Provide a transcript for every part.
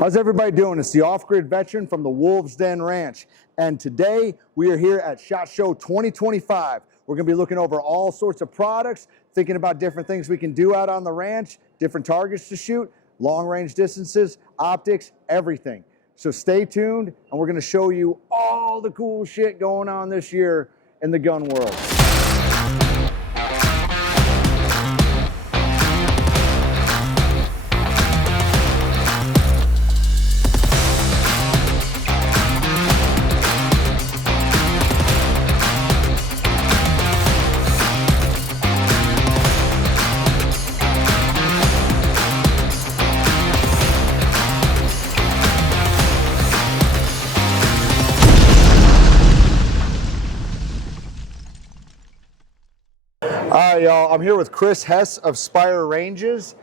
How's everybody doing? It's the off-grid veteran from the Wolves Den Ranch. And today we are here at SHOT Show 2025. We're gonna be looking over all sorts of products, thinking about different things we can do out on the ranch, different targets to shoot, long range distances, optics, everything. So stay tuned and we're gonna show you all the cool shit going on this year in the gun world. All right, y'all, I'm here with Chris Hess of Spire Ranges,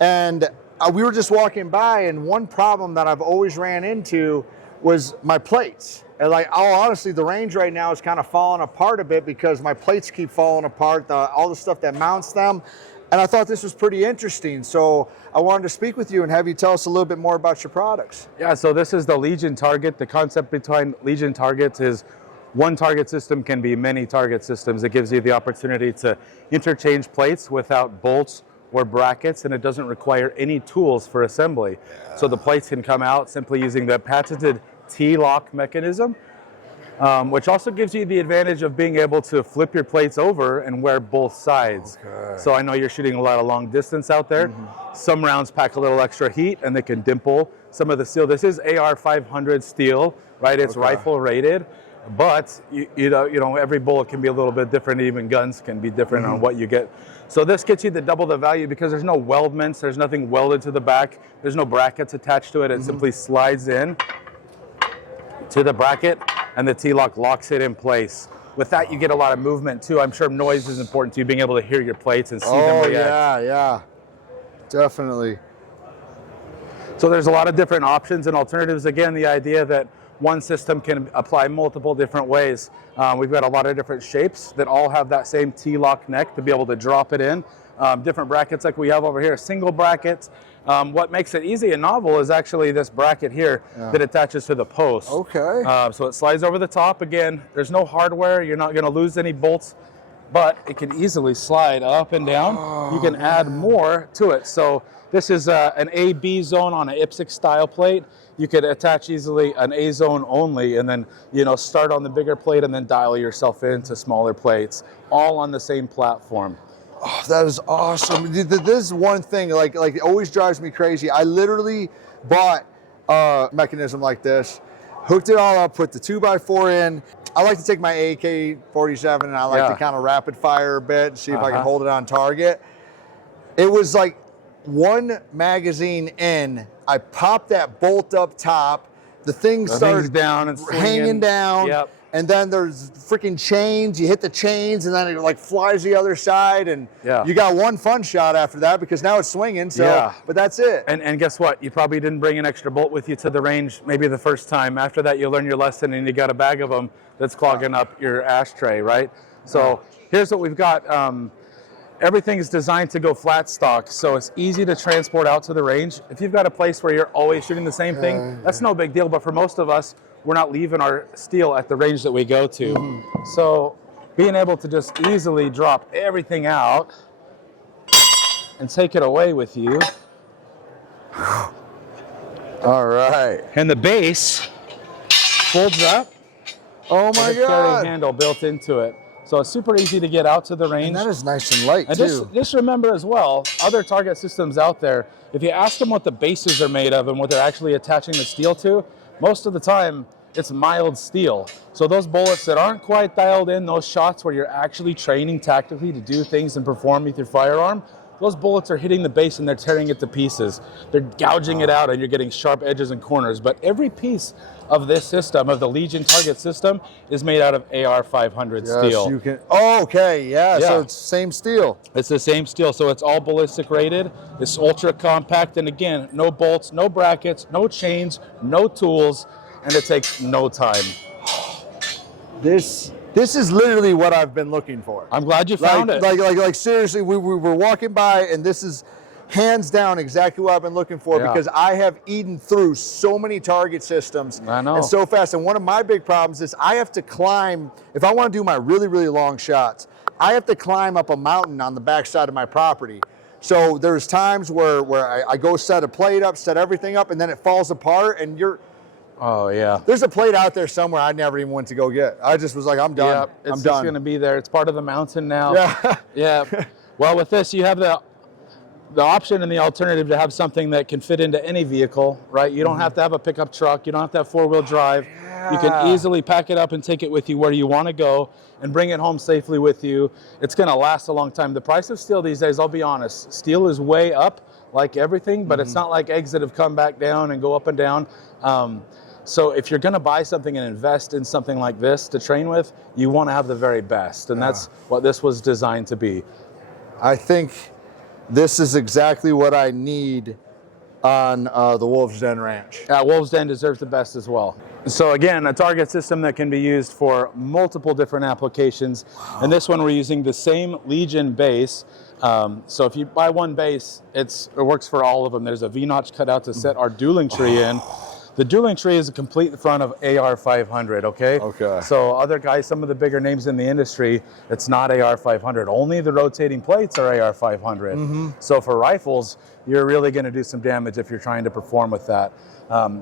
and we were just walking by, and one problem that I've always ran into was my plates. And like, honestly, the range right now is kind of falling apart a bit because my plates keep falling apart, all the stuff that mounts them, and I thought this was pretty interesting. So I wanted to speak with you and have you tell us a little bit more about your products. Yeah, so this is the Legion target. The concept behind Legion targets is one target system can be many target systems. It gives you the opportunity to interchange plates without bolts or brackets, and it doesn't require any tools for assembly. Yeah. So the plates can come out simply using the patented T-lock mechanism, which also gives you the advantage of being able to flip your plates over and wear both sides. Okay. So I know you're shooting a lot of long distance out there. Mm-hmm. Some rounds pack a little extra heat and they can dimple some of the steel. This is AR 500 steel, right? It's rifle rated. But you know, every bullet can be a little bit different. Even guns can be different on what you get. So this gets you the double the value because there's no weldments. There's nothing welded to the back. There's no brackets attached to it. It simply slides in to the bracket, and the T-lock locks it in place. With that, you get a lot of movement too. I'm sure noise is important to you, being able to hear your plates and see them react. Oh yeah, definitely. So there's a lot of different options and alternatives. Again, the idea that one system can apply multiple different ways. We've got a lot of different shapes that all have that same T-lock neck to be able to drop it in. Different brackets like we have over here, single brackets. What makes it easy and novel is actually this bracket here that attaches to the post. Okay. So it slides over the top. Again, there's no hardware. You're not going to lose any bolts, but it can easily slide up and down. You can add more to it. So this is an A-B zone on an IPSC style plate. You could attach easily an A zone only and then, you know, start on the bigger plate and then dial yourself into smaller plates, all on the same platform. Oh, that is awesome. This is one thing, like it always drives me crazy. I literally bought a mechanism like this, hooked it all up, put the 2x4 in. I like to take my AK-47 and I like to kind of rapid fire a bit and see if I can hold it on target. It was like one magazine in, I popped that bolt up top, the thing started down and hanging down, and then there's freaking chains, you hit the chains and then it like flies the other side, and you got one fun shot after that because now it's swinging, so, but that's it. And guess what? You probably didn't bring an extra bolt with you to the range maybe the first time. After that, you learn your lesson and you got a bag of them that's clogging up your ashtray, right? So here's what we've got. Everything is designed to go flat stock, so it's easy to transport out to the range. If you've got a place where you're always shooting the same thing, that's no big deal, but for most of us, we're not leaving our steel at the range that we go to. So being able to just easily drop everything out and take it away with you. All right. And the base folds up. Oh my God. God. A handle built into it. So it's super easy to get out to the range. And that is nice and light, and too. Just remember as well, other target systems out there, if you ask them what the bases are made of and what they're actually attaching the steel to, most of the time it's mild steel. So those bullets that aren't quite dialed in, those shots where you're actually training tactically to do things and perform with your firearm, those bullets are hitting the base and they're tearing it to pieces. They're gouging it out and you're getting sharp edges and corners. But every piece of this system, of the Legion target system, is made out of AR 500 steel. You can, okay, so it's the same steel. It's the same steel, so it's all ballistic rated. It's ultra compact, and again, no bolts, no brackets, no chains, no tools, and it takes no time. This is literally what I've been looking for. I'm glad you found it. Like seriously, we were walking by, and this is hands down exactly what I've been looking for, because I have eaten through so many target systems and so fast. And one of my big problems is I have to climb, if I want to do my really, really long shots, I have to climb up a mountain on the backside of my property. So there's times where I go set a plate up, set everything up, and then it falls apart, and you're, oh yeah, there's a plate out there somewhere I never even went to go get. I just was like, I'm done. Yeah, it's just going to be there. It's part of the mountain now. Yeah. Yeah. Well, with this, you have the option and the alternative to have something that can fit into any vehicle, right? You don't have to have a pickup truck. You don't have to have four-wheel drive. You can easily pack it up and take it with you where you want to go and bring it home safely with you. It's going to last a long time. The price of steel these days, I'll be honest, steel is way up like everything, but it's not like eggs that have come back down and go up and down. So if you're going to buy something and invest in something like this to train with, you want to have the very best. And that's what this was designed to be. I think this is exactly what I need on the Wolf's Den Ranch. Wolf's Den deserves the best as well. So again, a target system that can be used for multiple different applications. And this one we're using the same Legion base. So if you buy one base, it works for all of them. There's a V-notch cut out to set our dueling tree in. The dueling tree is a complete front of AR500, okay? Okay. So other guys, some of the bigger names in the industry, it's not AR500. Only the rotating plates are AR500. So for rifles, you're really going to do some damage if you're trying to perform with that.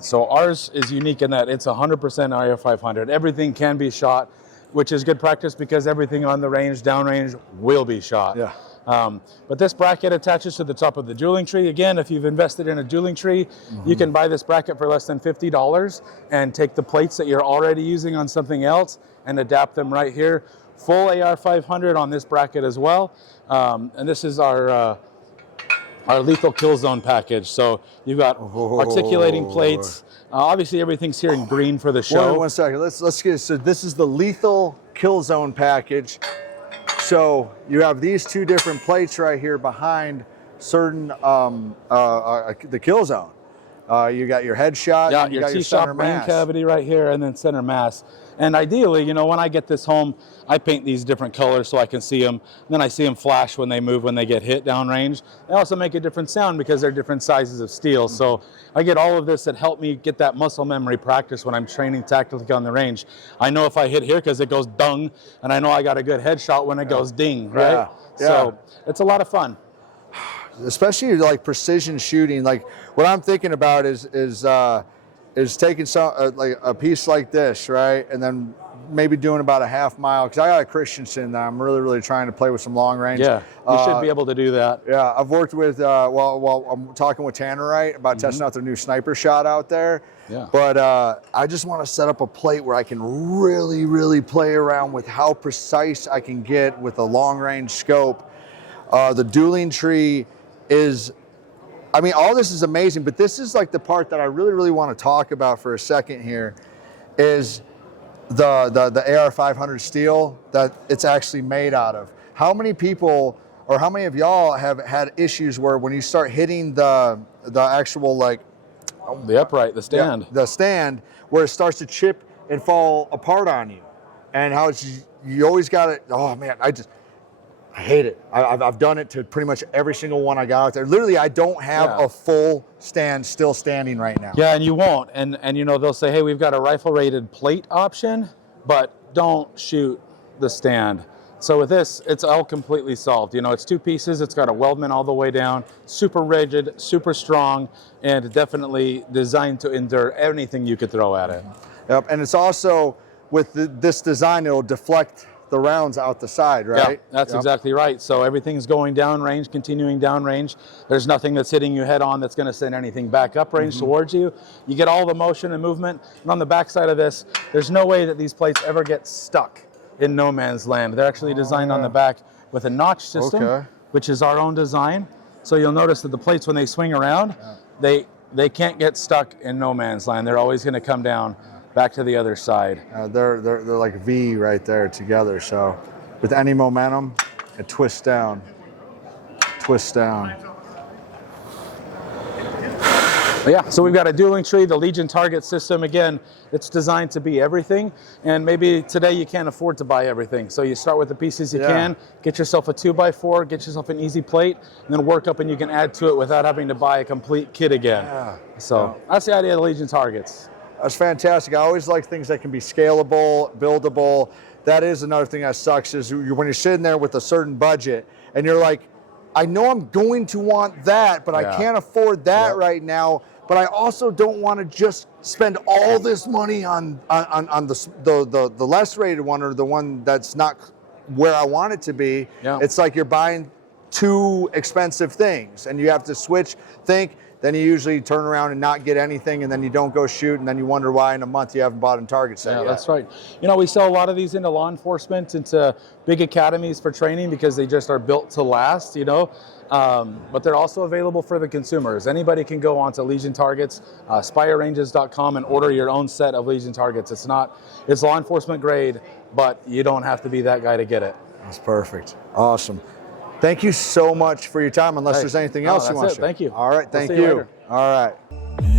So ours is unique in that it's 100% AR500. Everything can be shot, which is good practice because everything on the range, downrange, will be shot. Yeah. But this bracket attaches to the top of the dueling tree. Again, if you've invested in a dueling tree, you can buy this bracket for less than $50 and take the plates that you're already using on something else and adapt them right here. Full AR500 on this bracket as well. And this is our lethal kill zone package. So you've got articulating plates. Obviously everything's here in green for the show. One second, let's get, so this is the lethal kill zone package. So you have these two different plates right here behind certain the kill zone. You got your headshot, yeah, and you your got your T-shot center brain mass. cavity right here, and then center mass. And ideally, you know, when I get this home, I paint these different colors so I can see them. And then I see them flash when they move, when they get hit downrange. They also make a different sound because they're different sizes of steel. So I get all of this that help me get that muscle memory practice when I'm training tactically on the range. I know if I hit here because it goes dung, and I know I got a good headshot when it goes ding, right? Yeah. So it's a lot of fun. Especially like precision shooting. Like what I'm thinking about is taking some like a piece like this, right, and then maybe doing about a half mile, because I got a Christensen that I'm really trying to play with some long range. Yeah, you should be able to do that. Yeah, I've worked with well I'm talking with Tannerite about testing out their new sniper shot out there. Yeah. But I just want to set up a plate where I can really play around with how precise I can get with a long range scope. The dueling tree is, I mean, all this is amazing, but this is like the part that I really want to talk about for a second here, is the AR500 steel that it's actually made out of. How many people, or how many of y'all have had issues where when you start hitting the actual, like, the upright, the stand. Yeah, the stand, where it starts to chip and fall apart on you, and how it's, you always got it. Oh man, I hate it. I've done it to pretty much every single one I got out there. Literally, I don't have a full stand still standing right now. Yeah, and you won't. And you know, they'll say, hey, we've got a rifle rated plate option, but don't shoot the stand. So with this, it's all completely solved. You know, it's two pieces. It's got a weldment all the way down, super rigid, super strong, and definitely designed to endure anything you could throw at it. Yep, and it's also, with this design, it'll deflect the rounds out the side, right? Yeah, that's exactly right. So everything's going downrange, continuing downrange. There's nothing that's hitting you head on that's going to send anything back uprange towards you. You get all the motion and movement. And on the backside of this, there's no way that these plates ever get stuck in no man's land. They're actually designed on the back with a notch system, which is our own design. So you'll notice that the plates, when they swing around, they can't get stuck in no man's land. They're always going to come down back to the other side. They're like V right there together. So with any momentum, it twists down, twists down. But yeah, so we've got a dueling tree, the Legion target system. Again, it's designed to be everything, and maybe today you can't afford to buy everything. So you start with the pieces you can, get yourself a 2x4, get yourself an easy plate, and then work up and you can add to it without having to buy a complete kit again. So that's the idea of the Legion targets. That's fantastic. I always like things that can be scalable, buildable. That is another thing that sucks, is when you're sitting there with a certain budget and you're like, I know I'm going to want that, but I can't afford that right now. But I also don't want to just spend all this money on the less rated one, or the one that's not where I want it to be. It's like you're buying two expensive things, and you have to switch, think. Then you usually turn around and not get anything, and then you don't go shoot, and then you wonder why in a month you haven't bought a target set yet. That's right. You know, we sell a lot of these into law enforcement, into big academies for training, because they just are built to last, you know. But they're also available for the consumers. Anybody can go onto Legion Targets, spireranges.com, and order your own set of Legion Targets. It's law enforcement grade, but you don't have to be that guy to get it. That's perfect. Awesome. Thank you so much for your time, unless there's anything else you want to share. Thank you. All right, thank We'll see you you. later. All right.